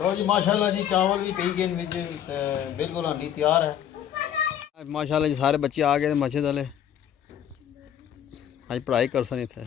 लो जी माशाल्लाह जी चावल भी पी गए बिच बिल्कुल हांडी तैयार है। माशाल्लाह जी सारे बच्चे आ गए मस्जिद वाले अज पढ़ाई कर सन इत्थे।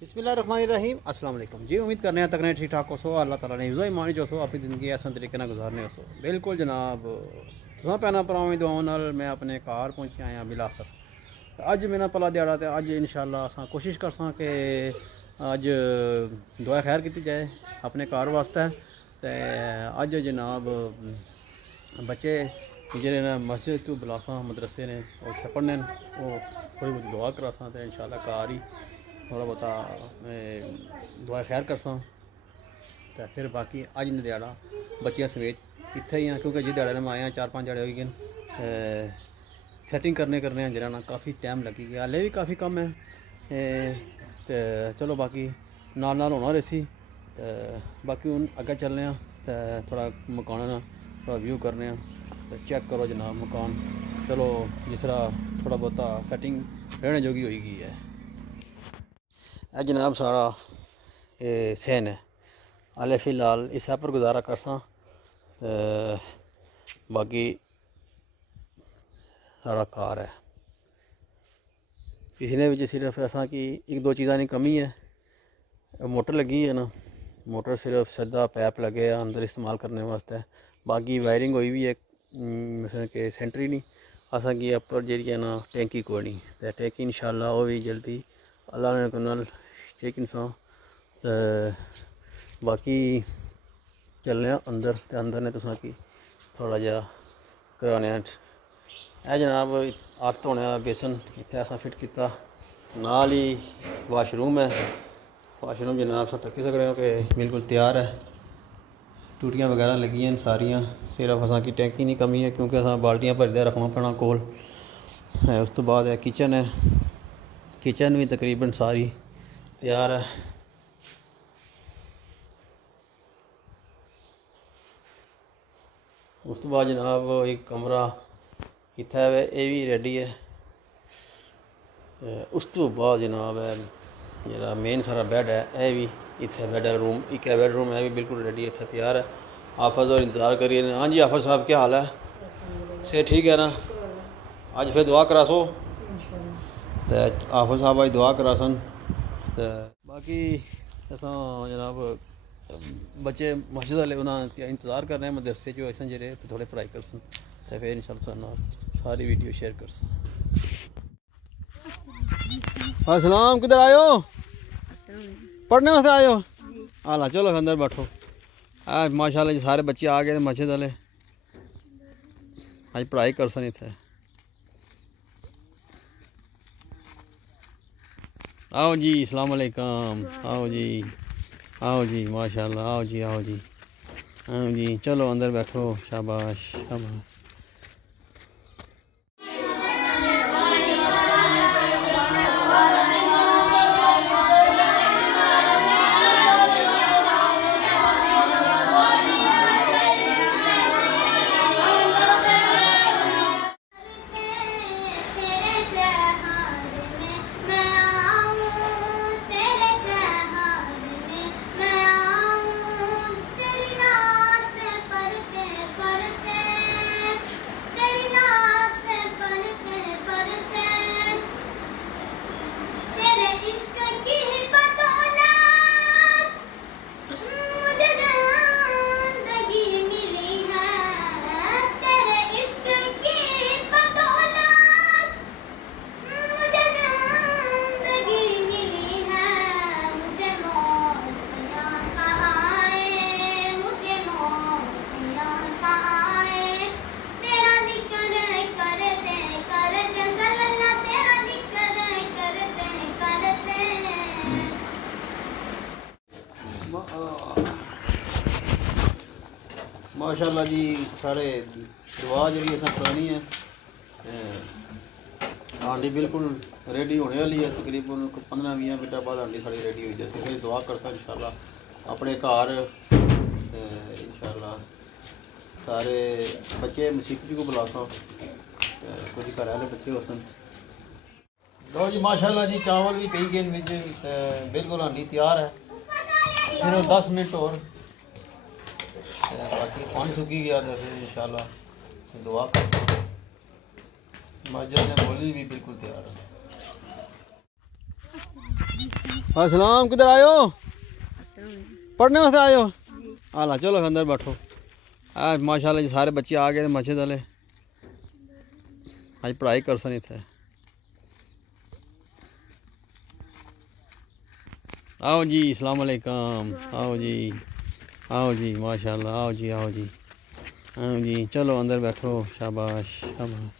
बिस्मिल्लाहिर्रहमानिर्रहीम अस्सलाम वालेकुम जी। उम्मीद करने हैं तक ठीक ठाक हो सो अल्लाह ताला ने इज़्ज़त ईमान जो सो अपनी ज़िंदगी ऐसा तरीके ना गुजारने हो सो बिल्कुल जनाब तुसां पैना परावी दुआओं नाल मैं अपने घर पहुंची आया बिलाखर। अज मेरा पला दिहाड़ा तो अज इंशाअल्लाह असां कोशिश करसां कि अज दुआ खैर की जाए अपने घर वास्ते। ते अज जनाब बच्चे जेह्ड़े न मस्जिद तो बुलासां मदरसे ने उत्थै पढ़ने वो थोड़ी बहुत दुआ करासां ते इंशाअल्लाह घर ही थोड़ा बहुता दुआ खैर करसां ते फिर बाकी अज न दिहाड़ा बच्चियां समेत इत्थे ही हैं क्योंकि जिस दिहाड़े मैं आया 4-5 दिहाड़े हो गए सैटिंग करने जरा ना काफ़ी टाइम लगी गया हाले भी काफ़ी कम है ते चलो बाकी नाल नाल होना रेसी ते बाकी हूँ अग्गे चलने ते थोड़ा मकान ना थोड़ा व्यू करने तो चेक करो जनाब मकान चलो जिस तरह थोड़ा बहुता सैटिंग रहने जोगी होई गई है। जनाब सारा सहन है हाले फिलहाल इस पर गुजारा करसा बाकी सारा कार है इसने भी सिर्फ ऐसा कि एक दो चीज़ों की कमी है। मोटर लगी है ना मोटर सिर्फ सीधा पैप लगे अंदर इस्तेमाल करने वास्ते बाकी वायरिंग हुई भी है मतलब कि सेंटरी नहीं असा कि अपर जी है ना टैंकी कोई नहीं तो टैंकी इंशाल्लाह वो भी जल्दी अल्लाह ने नाल ठीक इंसान बाकी चलने अंदर ते अंदर ने तुसा कि थोड़ा जहा कराने है जनाब हत्थ धोने का बेसन इत्थे असां फिट किया नाल ही वाशरूम है। वाशरूम जनाब अस तक्की सकते हो कि बिल्कुल तैयार है टूटियां वगैरह लगी हैं सारियां सिर्फ असा की टैंकी नहीं कमी है क्योंकि अस बाल्टियां भरदे रखना पैना कोल उस तो बाद है किचन भी तकरीबन सारी तैयार है। उस तो बाद जनाब एक कमरा इत्थे ये भी रेडी है। उस तो बाद जनाब है जरा मेन सारा बैड है यह भी इत्थे बैड रूम एक है बैडरूम है भी बिल्कुल रेडी इत्थे तैयार है। हाफिज़ और इंतज़ार करिए। हाँ जी हाफिज़ साहब क्या हाल है से ठीक है ना अज फिर दुआ करा सो तो हाफिज़ साहब अज दुआ करा सन तो बाकी असां जनाब बच्चे मस्जिद वाले उन्हें इंतज़ार कर रहे हैं मदरसे जो ऐसा जे तो थोड़े पढ़ाई कर सन तो फिर इंशाअल्लाह सारी वीडियो शेयर कर सन। अस्सलाम किधर आयो पढ़ने वास्ते आयो हाला चलो अंदर बैठो। माशाल्लाह जी सारे बच्चे आ गए मस्जिद वाले अज पढ़ाई कर सन इत्थे। आओ जी अस्सलाम वालेकुम आओ जी माशाल्लाह आओ जी आओ जी चलो अंदर बैठो शाबाश शाबाश। माशाल्लाह जी साढ़े दुआ जी अस करानी है हांडी बिल्कुल रेडी होने वाली है, तकरीबन 15-20 मिनट बाद हांडी साड़ी रेडी हो जाती है। दुआ करसा इंशाल्लाह अपने घर इंशाल्लाह सारे बच्चे मसीह को बुलासा, कुछ घर वाले बच्चे होसन। लो जी माशाल्लाह जी चावल भी पी गए विच, बिल्कुल हांडी तैयार है। सिर्फ 10 मिनट और बाकी पानी सुखी गया तो फिर इंशाल्लाह दुआ कर मस्जिद में मौलवी भी बिल्कुल तैयार है। अस्सलाम, किधर आयो? पढ़ने वास्ते आयो? आला चलो अंदर बैठो। आज माशाल्लाह जी सारे बच्चे आ गए मस्जिद वाले, आज पढ़ाई कर सन थे। आओ जी, अस्सलाम वालेकुम। आओ जी माशाल्लाह, आओ जी आओ जी चलो अंदर बैठो। शाबाश शाबाश।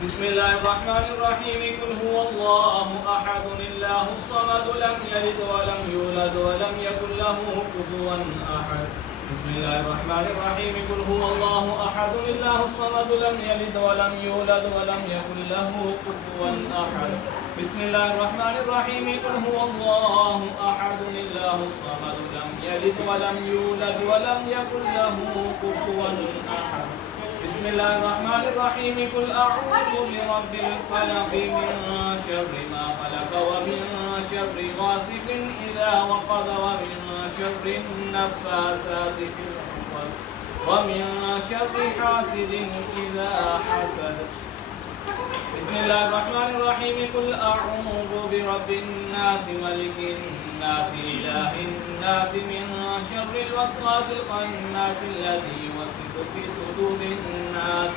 बिस्मिल्लाहिर्रहमानिर्रहीम। कुल हुवल्लाहु अहद अल्लाहु अस्समद लम यलिद वलम यूलद वलम यकुल लहू कुफुवन अहद। बिस्मिल्लाहिर्रहमानिर्रहीम। कुल हुवल्लाहु अहद अल्लाहु अस्समद लम यलिद वलम यूलद वलम यकुल लहू कुफुवन अहद। बिस्मिल्लाहिर्रहमानिर्रहीम। कुल हुवल्लाहु अहद अल्लाहु अस्समद लम यलिद वलम यूलद वलम यकुल लहू कुफुवन अहद। बिस्मिल्लाहिर्रहमानिर्रहीम। कुल अऊज़ु बिरब्बिल फलक़ मिन शर्रि मा खलक़ व मिन शर्रि गासिकिन इज़ा वक़ब व मिन शर्रि नफ़्फ़ासाति फिल उक़द व मिन शर्रि हासिदिन इज़ा हसद। बिस्मिल्लाहिर्रहमानिर्रहीम। कुल अऊज़ु बिरब्बिन नास मलिकिन नास इलाहिन नास मिन शर्रिल वस्वासिल खन्नास अल्लज़ी युवस्विसु फी सुदूरिन नास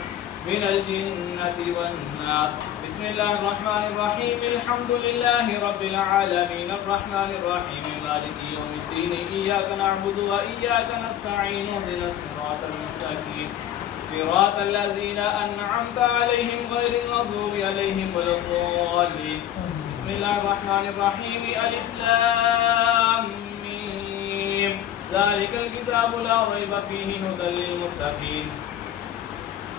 मिनल जिन्नति वन नास। बिस्मिल्लाहिर्रहमानिर्रहीम। अल्हम्दुलिल्लाहि रब्बिल आलमीन अर्रहमानिर रहीम मालिकि यौमिद्दीन इय्याका नअबुदु व इय्याका नस्तईन इहदिनस सिरातल मुस्तकीम सिरातल लज़ीना अनअमता अलैहिम गैरिल मग़ज़ूबि अलैहिम वलद्दाल्लीन। बिस्मिल्लाहिर्रहमानिर्रहीम। अलिफ लाम मीम ज़ालिकल किताबु ला रैब फ़ीहि हुदल लिलमुत्तक़ीन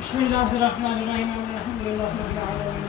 बिस्मिल्लाहिर्रहमानिर्रहीम। अल्हम्दुलिल्लाहि रब्बिल आलमीन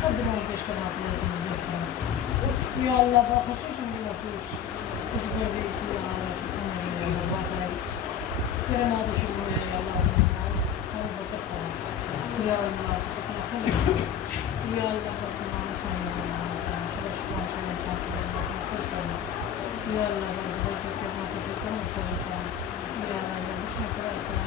सब दिनों पेश करना अपने को मंजूर करना या अल्लाह का खसूस महसूस उस पर भी किया तेरा नाम शुरू है या अल्लाह और बरकत फरमा या अल्लाह अपना फजल या अल्लाह अपना नाम सुनना शुक्र से इंसान से खुश करना या अल्लाह का जबरदस्त करना खुश करना सब का या अल्लाह ने बख्शना करा अपना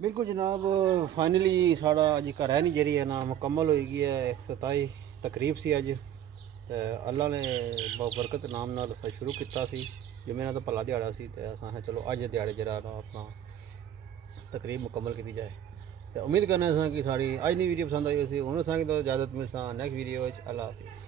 बिल्कुल जनाब फाइनली साड़ा अज घर है नहीं जी है ना मुकम्मल हो गई है इफ्तिताही तकरीब सी अज तो अल्लाह ने बहुत बरकत नाम नाल अस शुरू किया सी जुम्मे तो भला दिहाड़ा सी तो अस चलो अज दिहाड़े जरा अपना तकरीब मुकम्मल की जाए तो उम्मीद करने कि साड़ी अज की वीडियो पसंद आई उसी उन्होंने तो इजाज़त मिलसा नैक्सट वीडियो अल्लाह हाफिज़।